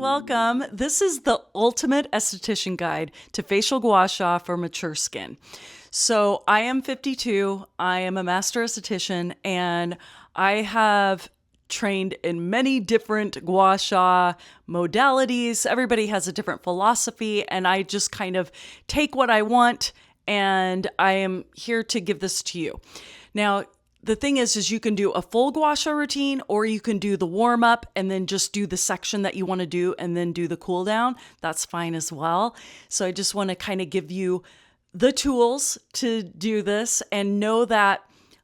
welcome. This is the ultimate esthetician guide to facial gua sha for mature skin. So I am 52, I am a master esthetician, and I have trained in many different gua sha modalities. Everybody has a different philosophy, and I just kind of take what I want, and I am here to give this to you. Now, the thing is you can do a full gua sha routine, or you can do the warm up and then just do the section that you want to do and then do the cool down. That's fine as well. So I just want to kind of give you the tools to do this, and know that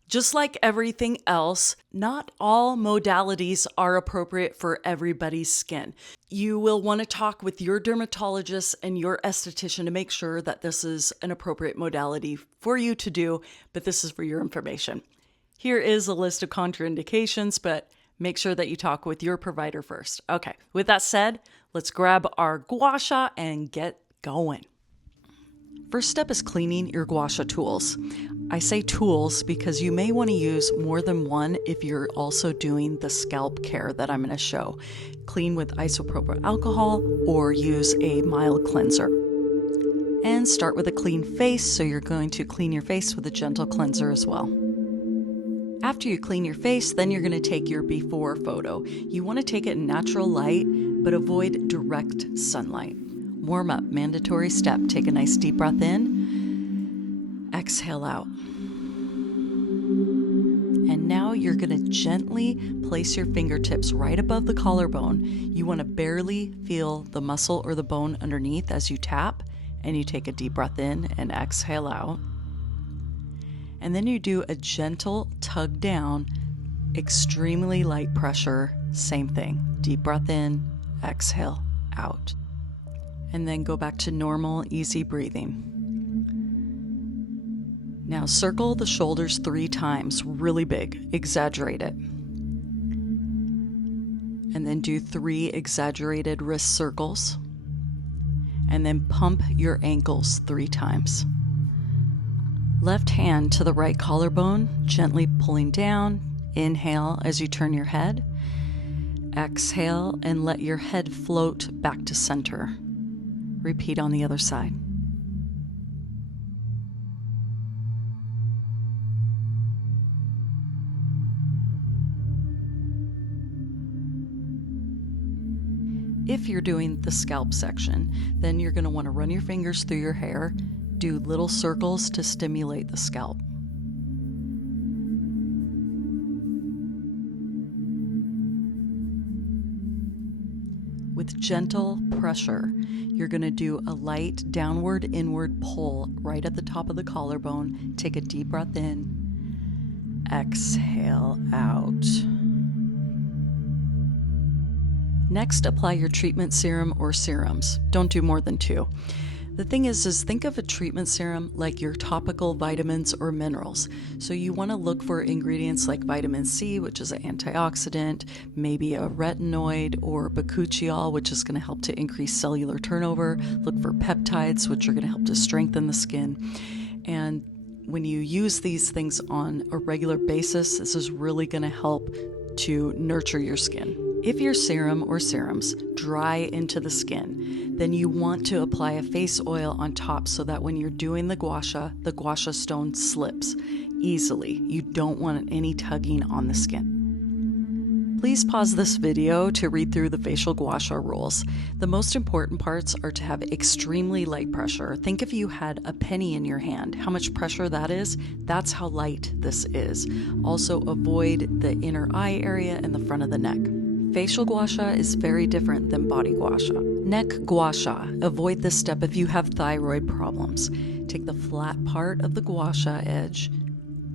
just like everything else, not all modalities are appropriate for everybody's skin. You will want to talk with your dermatologist and your esthetician to make sure that this is an appropriate modality for you to do, but this is for your information. Here is a list of contraindications, but make sure that you talk with your provider first. Okay, with that said, let's grab our gua sha and get going. First step is cleaning your gua sha tools. I say tools because you may want to use more than one if you're also doing the scalp care that I'm going to show. Clean with isopropyl alcohol or use a mild cleanser. And start with a clean face, so you're going to clean your face with a gentle cleanser as well. After you clean your face, then you're going to take your before photo. You want to take it in natural light, but avoid direct sunlight. Warm up, mandatory step. Take a nice deep breath in, exhale out. And now you're going to gently place your fingertips right above the collarbone. You want to barely feel the muscle or the bone underneath as you tap, and you take a deep breath in and exhale out. And then you do a gentle tug down, extremely light pressure, same thing. Deep breath in, exhale out. And then go back to normal, easy breathing. Now circle the shoulders 3 times, really big, exaggerate it. And then do 3 exaggerated wrist circles. And then pump your ankles 3 times. Left hand to the right collarbone, gently pulling down. Inhale as you turn your head. Exhale and let your head float back to center. Repeat on the other side. If you're doing the scalp section, then you're going to want to run your fingers through your hair, do little circles to stimulate the scalp. With gentle pressure, you're going to do a light downward inward pull right at the top of the collarbone. Take a deep breath in, exhale out. Next, apply your treatment serum or serums. Don't do more than 2. The thing is think of a treatment serum like your topical vitamins or minerals. So you want to look for ingredients like vitamin C, which is an antioxidant, maybe a retinoid or bakuchiol, which is going to help to increase cellular turnover. Look for peptides, which are going to help to strengthen the skin. And when you use these things on a regular basis, this is really going to help to nurture your skin. If your serum or serums dry into the skin, then you want to apply a face oil on top so that when you're doing the gua sha stone slips easily. You don't want any tugging on the skin. Please pause this video to read through the facial gua sha rules. The most important parts are to have extremely light pressure. Think if you had a penny in your hand, how much pressure that is. That's how light this is. Also avoid the inner eye area and the front of the neck. Facial gua sha is very different than body gua sha. Neck gua sha. Avoid this step if you have thyroid problems. Take the flat part of the gua sha edge,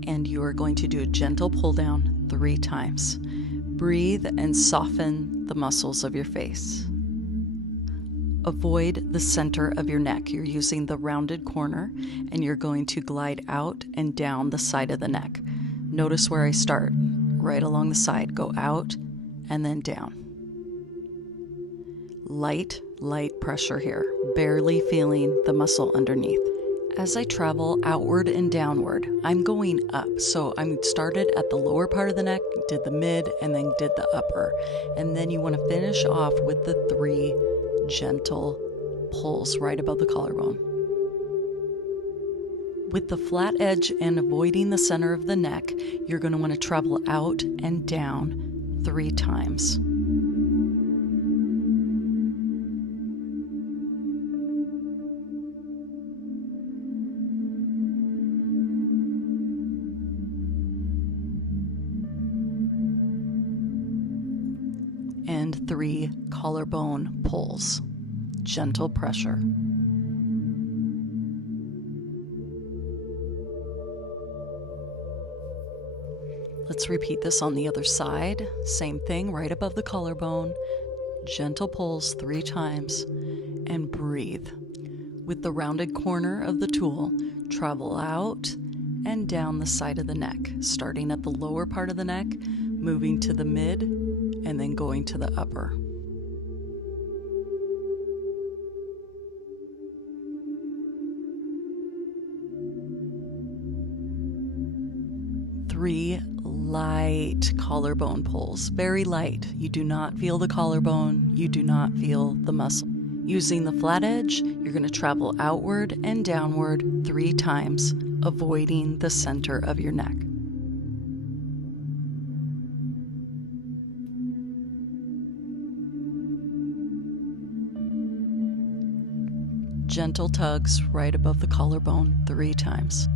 and you are going to do a gentle pull down 3 times. Breathe and soften the muscles of your face. Avoid the center of your neck. You're using the rounded corner, and you're going to glide out and down the side of the neck. Notice where I start. Right along the side. Go out and then down. Light pressure here, barely feeling the muscle underneath. As I travel outward and downward, I'm going up. So I started at the lower part of the neck, did the mid, and then did the upper. And then you want to finish off with the 3 gentle pulls right above the collarbone. With the flat edge and avoiding the center of the neck, you're going to want to travel out and down 3 times. And 3 collarbone pulls, gentle pressure. Let's repeat this on the other side. Same thing, right above the collarbone, gentle pulls 3 times, and breathe. With the rounded corner of the tool, travel out and down the side of the neck, starting at the lower part of the neck, moving to the mid, and then going to the upper. Three light collarbone pulls, very light. You do not feel the collarbone, you do not feel the muscle. Using the flat edge, you're going to travel outward and downward 3 times, avoiding the center of your neck. Gentle tugs right above the collarbone 3 times.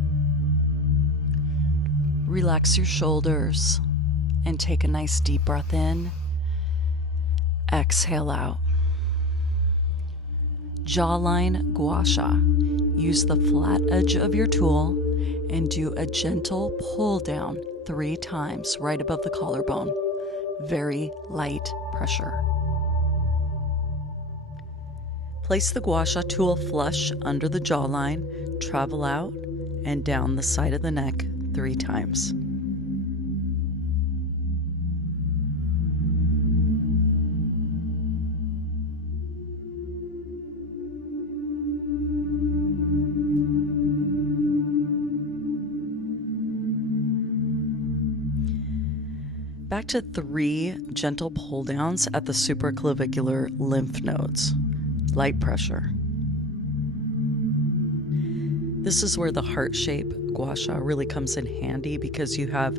Relax your shoulders and take a nice deep breath in. Exhale out. Jawline Gua Sha. Use the flat edge of your tool and do a gentle pull down 3 times right above the collarbone. Very light pressure. Place the Gua Sha tool flush under the jawline, travel out and down the side of the neck 3 times. Back to 3 gentle pull downs at the supraclavicular lymph nodes. Light pressure. This is where the heart shape Gua Sha really comes in handy because you have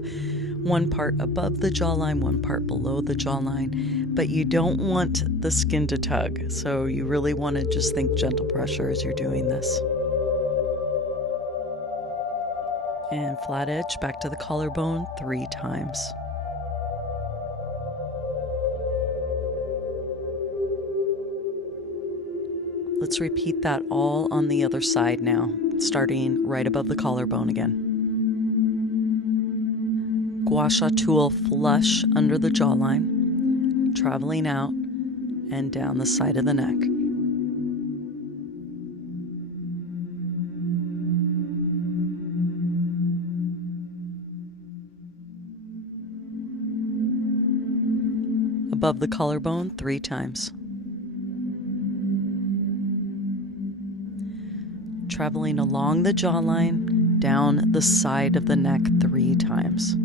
one part above the jawline, one part below the jawline, but you don't want the skin to tug. So you really want to just think gentle pressure as you're doing this. And flat edge back to the collarbone 3 times. Let's repeat that all on the other side now, starting right above the collarbone again. Gua Sha tool flush under the jawline, traveling out and down the side of the neck. Above the collarbone 3 times. Traveling along the jawline, down the side of the neck 3 times.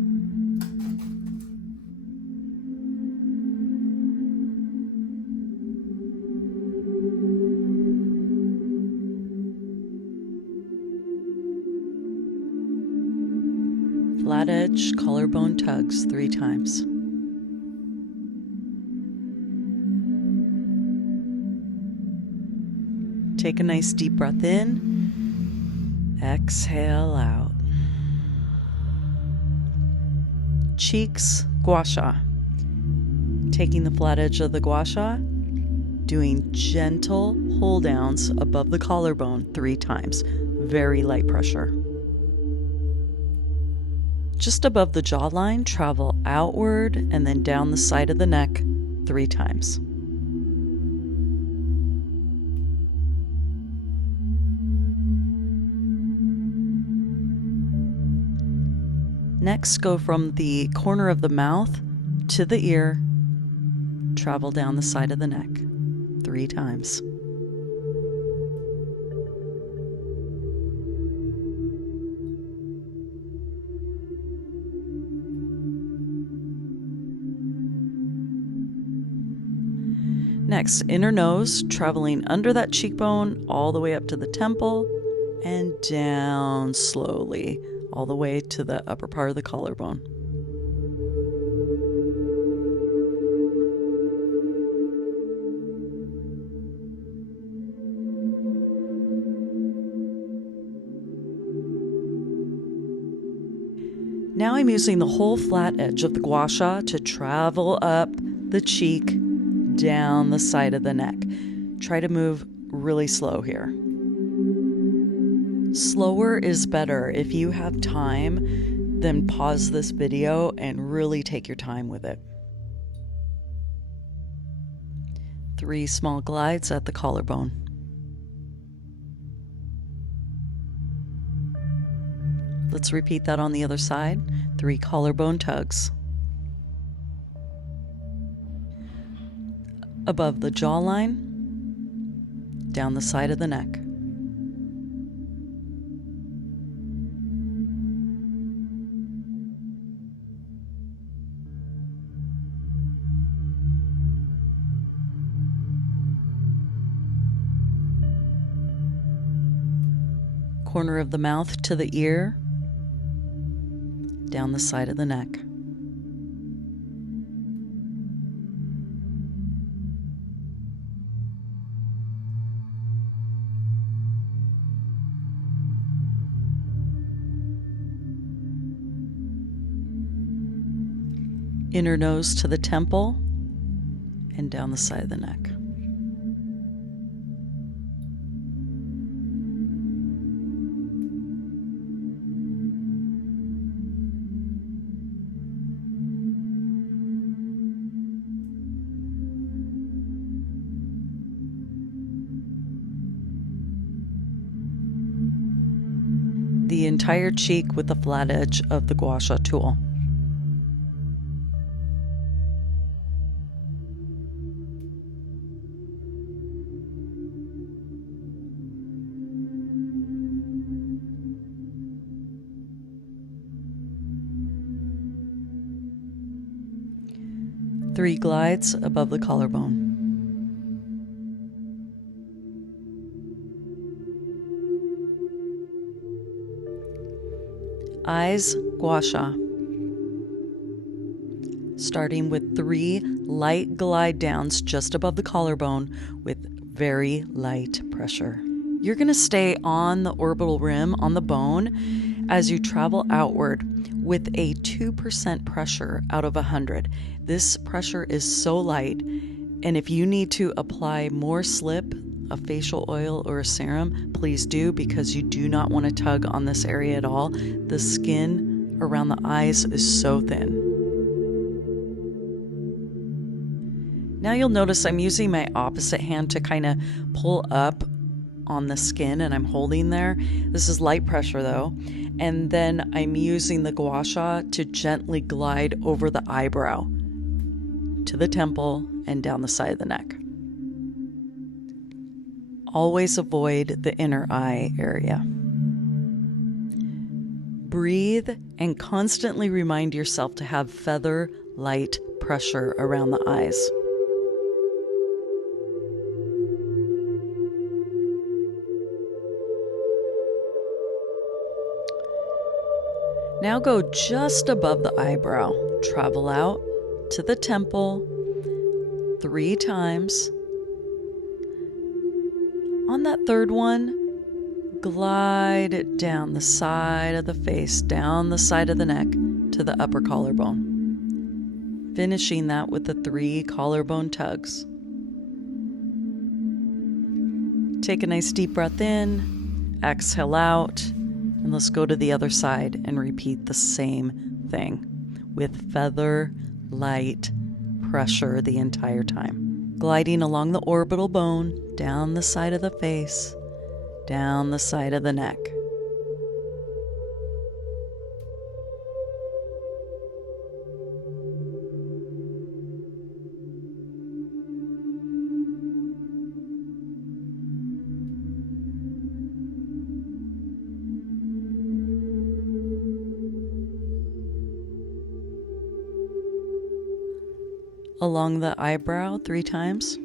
Flat edge, collarbone tugs 3 times. Take a nice deep breath in. Exhale out. Cheeks, Gua Sha. Taking the flat edge of the Gua Sha, doing gentle pull downs above the collarbone 3 times. Very light pressure. Just above the jawline, travel outward and then down the side of the neck 3 times. Next, go from the corner of the mouth to the ear, travel down the side of the neck 3 times. Next, inner nose, traveling under that cheekbone, all the way up to the temple, and down slowly, all the way to the upper part of the collarbone. Now I'm using the whole flat edge of the Gua Sha to travel up the cheek, down the side of the neck. Try to move really slow here. Slower is better. If you have time, then pause this video and really take your time with it. 3 small glides at the collarbone. Let's repeat that on the other side. 3 collarbone tugs. Above the jawline, down the side of the neck. Corner of the mouth to the ear, down the side of the neck. Inner nose to the temple and down the side of the neck. The entire cheek with the flat edge of the Gua Sha tool. Three glides above the collarbone. Eyes Gua Sha. Starting with 3 light glide downs just above the collarbone with very light pressure. You're going to stay on the orbital rim on the bone as you travel outward with a 2% pressure out of 100. This pressure is so light, and if you need to apply more slip, a facial oil or a serum, please do, because you do not want to tug on this area at all. The skin around the eyes is so thin. Now you'll notice I'm using my opposite hand to kind of pull up on the skin, and I'm holding there. This is light pressure though. And then I'm using the Gua Sha to gently glide over the eyebrow to the temple and down the side of the neck. Always avoid the inner eye area. Breathe and constantly remind yourself to have feather light pressure around the eyes. Now go just above the eyebrow. Travel out to the temple 3 times. On that third one, glide it down the side of the face, down the side of the neck to the upper collarbone. Finishing that with the 3 collarbone tugs. Take a nice deep breath in, exhale out, and let's go to the other side and repeat the same thing with feather light pressure the entire time. Gliding along the orbital bone, down the side of the face, down the side of the neck. Along the eyebrow 3 times.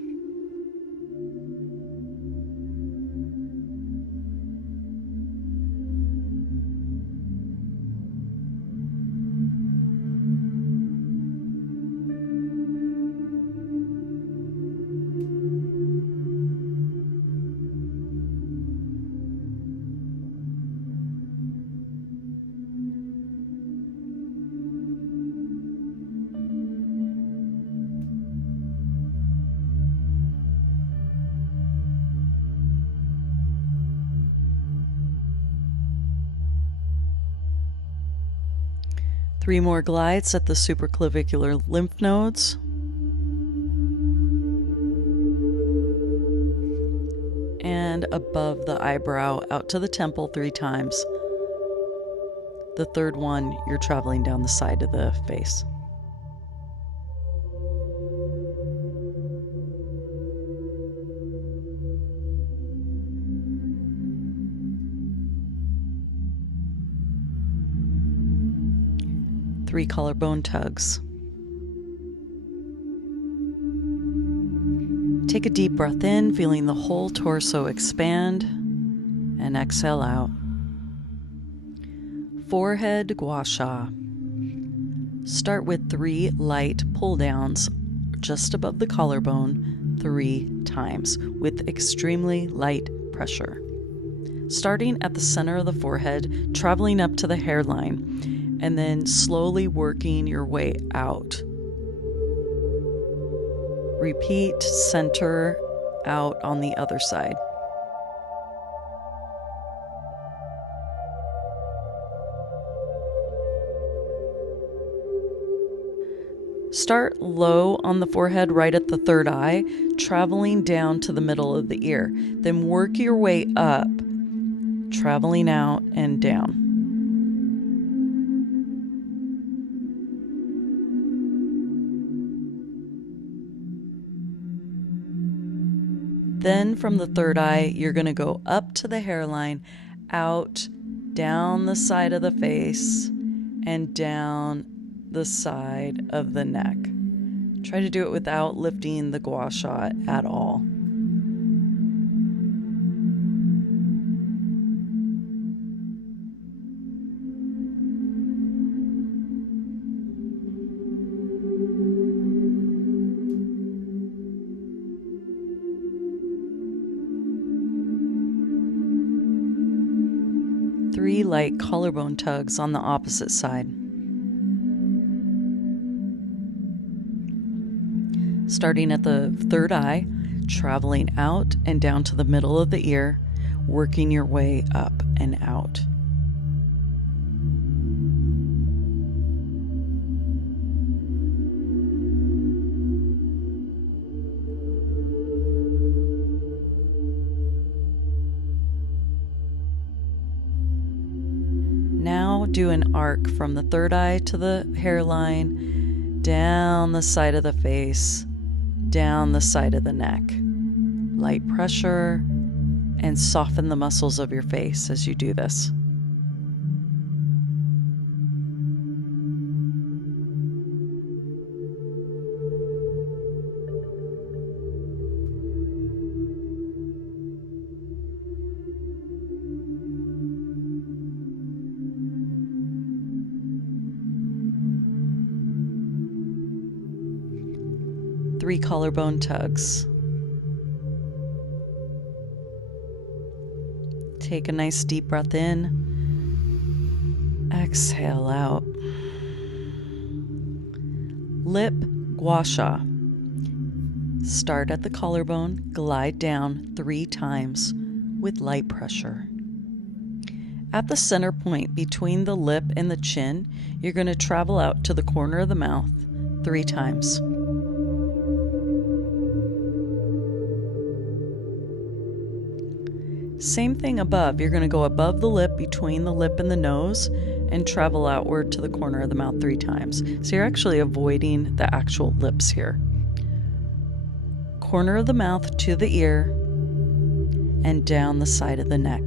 3 more glides at the supraclavicular lymph nodes. And above the eyebrow out to the temple 3 times. The third one, you're traveling down the side of the face. Three collarbone tugs. Take a deep breath in, feeling the whole torso expand, and exhale out. Forehead Gua Sha. Start with 3 light pull downs just above the collarbone 3 times with extremely light pressure. Starting at the center of the forehead, traveling up to the hairline, and then slowly working your way out. Repeat, center, out on the other side. Start low on the forehead right at the third eye, traveling down to the middle of the ear. Then work your way up, traveling out and down. Then from the third eye, you're going to go up to the hairline, out, down the side of the face, and down the side of the neck. Try to do it without lifting the gua sha at all. Three light collarbone tugs on the opposite side. Starting at the third eye, traveling out and down to the middle of the ear, working your way up and out. Now do an arc from the third eye to the hairline, down the side of the face, down the side of the neck. Light pressure and soften the muscles of your face as you do this. Three collarbone tugs. Take a nice deep breath in. Exhale out. Lip Gua Sha. Start at the collarbone, glide down 3 times with light pressure. At the center point between the lip and the chin, you're going to travel out to the corner of the mouth 3 times. Same thing above. You're going to go above the lip, between the lip and the nose, and travel outward to the corner of the mouth 3 times. So you're actually avoiding the actual lips here. Corner of the mouth to the ear, and down the side of the neck.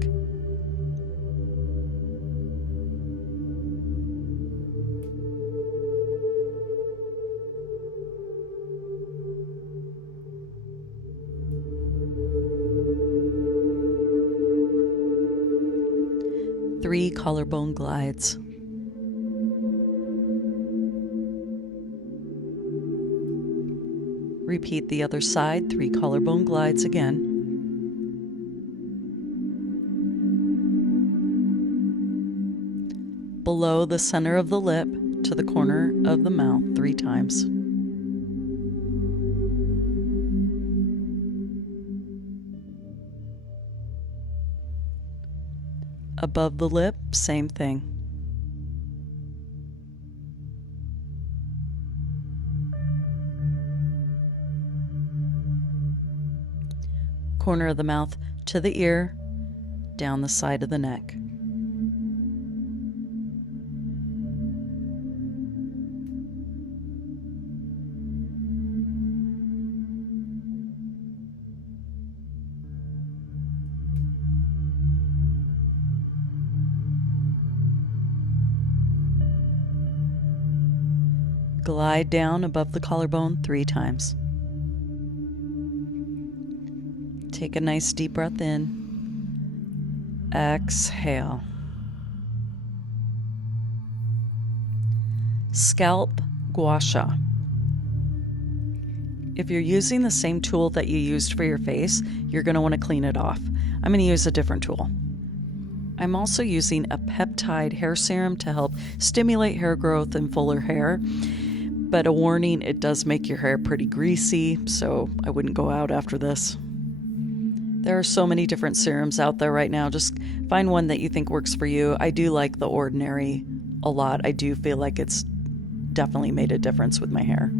Three collarbone glides. Repeat the other side, 3 collarbone glides again. Below the center of the lip to the corner of the mouth 3 times. Above the lip, same thing. corner of the mouth to the ear, down the side of the neck. Glide down above the collarbone 3 times. Take a nice deep breath in. Exhale. Scalp Gua Sha. If you're using the same tool that you used for your face, you're going to want to clean it off. I'm going to use a different tool. I'm also using a peptide hair serum to help stimulate hair growth and fuller hair. But a warning, it does make your hair pretty greasy, so I wouldn't go out after this. There are so many different serums out there right now. Just find one that you think works for you. I do like the Ordinary a lot. I do feel like it's definitely made a difference with my hair.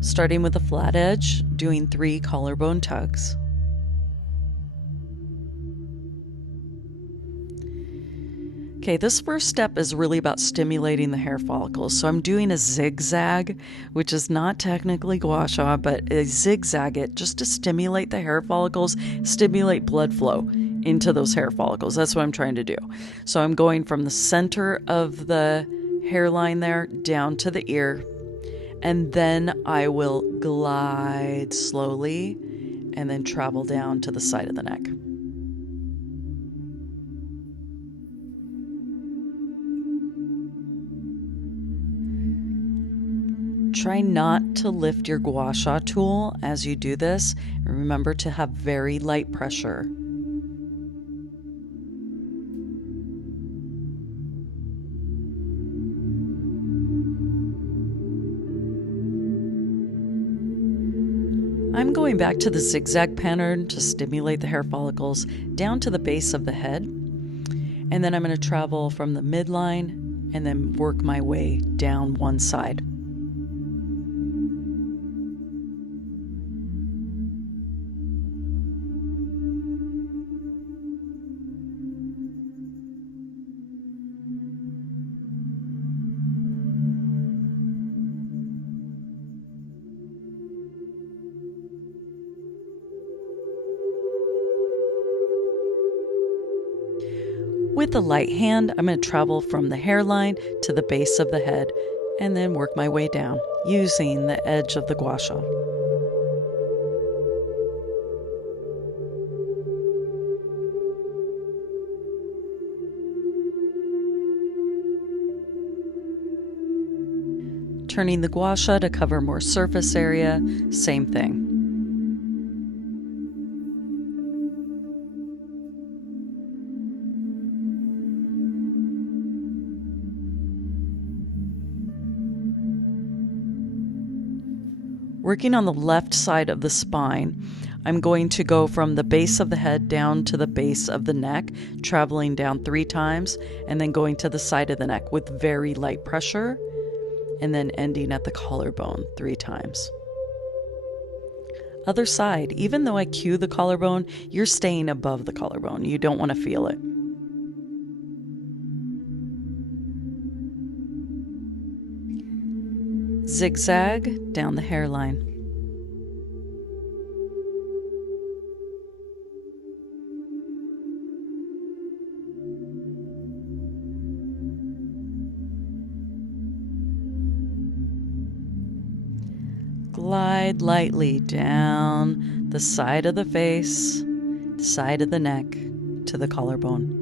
Starting with a flat edge, doing 3 collarbone tugs. Okay, this first step is really about stimulating the hair follicles. So I'm doing a zigzag, which is not technically gua sha, but a zigzag it just to stimulate the hair follicles, stimulate blood flow into those hair follicles. That's what I'm trying to do. So I'm going from the center of the hairline there down to the ear, and then I will glide slowly and then travel down to the side of the neck. Try not to lift your gua sha tool as you do this. Remember to have very light pressure. I'm going back to the zigzag pattern to stimulate the hair follicles down to the base of the head. And then I'm going to travel from the midline and then work my way down one side. With a light hand, I'm going to travel from the hairline to the base of the head and then work my way down using the edge of the gua sha. Turning the gua sha to cover more surface area, same thing. Working on the left side of the spine, I'm going to go from the base of the head down to the base of the neck, traveling down 3 times, and then going to the side of the neck with very light pressure, and then ending at the collarbone 3 times. Other side, even though I cue the collarbone, you're staying above the collarbone. You don't want to feel it. Zigzag down the hairline. Glide lightly down the side of the face, the side of the neck, to the collarbone.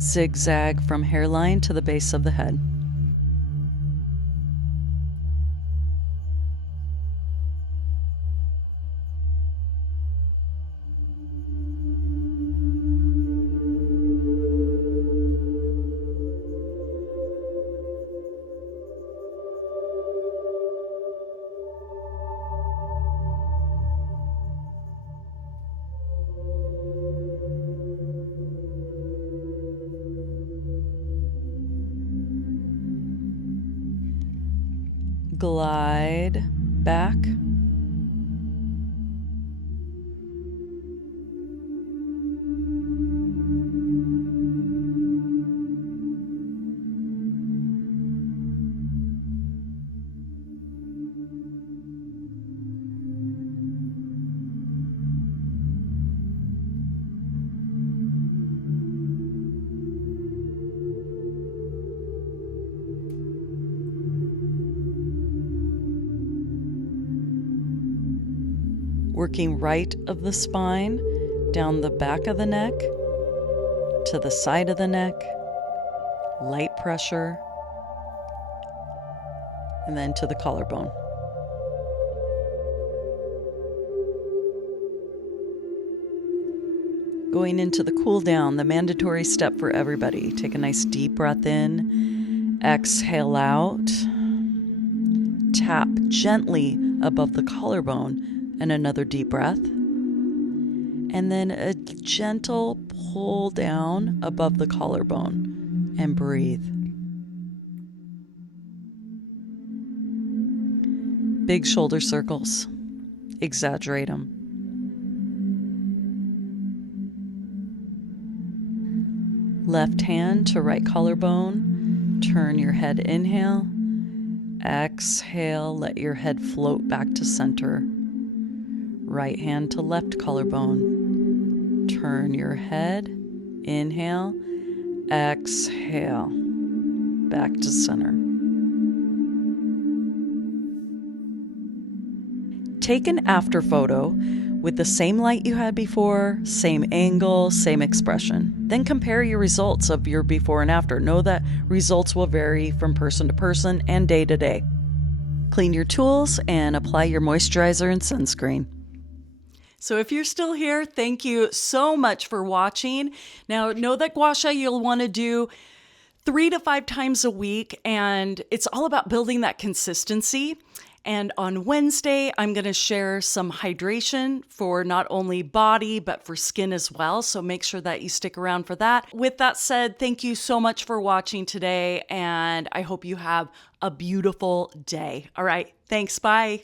Zigzag from hairline to the base of the head. glide back. Working right of the spine, down the back of the neck, to the side of the neck, light pressure, and then to the collarbone. Going into the cool down, the mandatory step for everybody. Take a nice deep breath in, exhale out, tap gently above the collarbone, and another deep breath. And then a gentle pull down above the collarbone and breathe. Big shoulder circles. Exaggerate them. Left hand to right collarbone. Turn your head, inhale. Exhale, let your head float back to center. Right hand to left collarbone. Turn your head. Inhale. Exhale. Back to center. Take an after photo with the same light you had before, same angle, same expression. Then compare your results of your before and after. Know that results will vary from person to person and day to day. Clean your tools and apply your moisturizer and sunscreen. So if you're still here, thank you so much for watching. Now, know that Gua Sha you'll want to do 3 to 5 times a week, and it's all about building that consistency. And on Wednesday, I'm going to share some hydration for not only body, but for skin as well. So make sure that you stick around for that. With that said, thank you so much for watching today, and I hope you have a beautiful day. All right, thanks, bye.